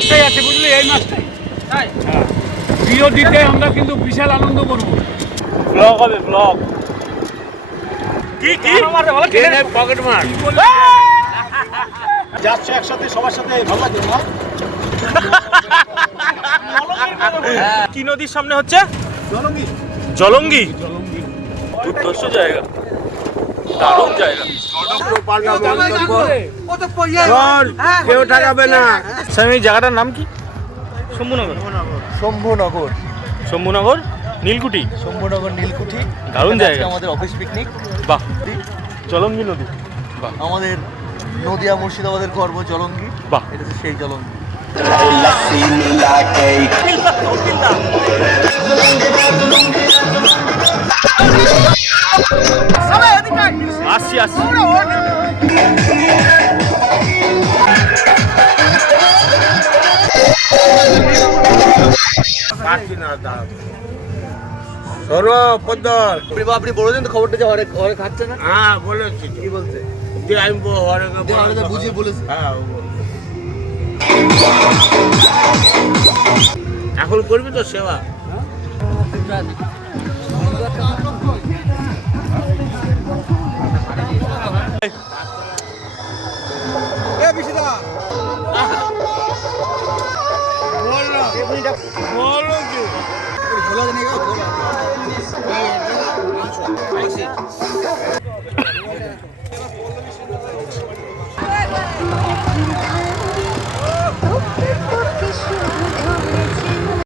মাছটাই আছে বুঝলি, এই মাছটাই। হ্যাঁ, প্রিয় দিতে আমরা কিন্তু বিশাল আনন্দ করবো। ব্লগ হবে ব্লগ। কি কি পকেট মার যাচ্ছে একসাথে সবার সাথে ভালো লাগবে না? কি নদীর সামনে হচ্ছে? জলঙ্গি। জলঙ্গি। দুর্ধর্ষ জায়গা, দারুণ জায়গা। কেউ ঠেকাবে না। স্যার এই জায়গাটার নাম কি? শম্ভুনগর। শম্ভুনগর। শম্ভুনগর নীলকুঠি। শম্ভুনগর নীলকুঠি দারুণ জায়গা। আমাদের অফিস পিকনিক। বাহ, জলঙ্গি নদী। বাহ, আমাদের নদিয়া মুর্শিদাবাদের গর্ব জলঙ্গি। বাহ, এটা হচ্ছে সেই জলঙ্গি। আসছি আসছি। আপনি বলেছেন তো খবরটা যে ঘরে খাচ্ছে না? হ্যাঁ বলেছি, কি বলছে? যে আমি বুঝিয়ে বলেছি। হ্যাঁ, এখন করবি তো সেবা।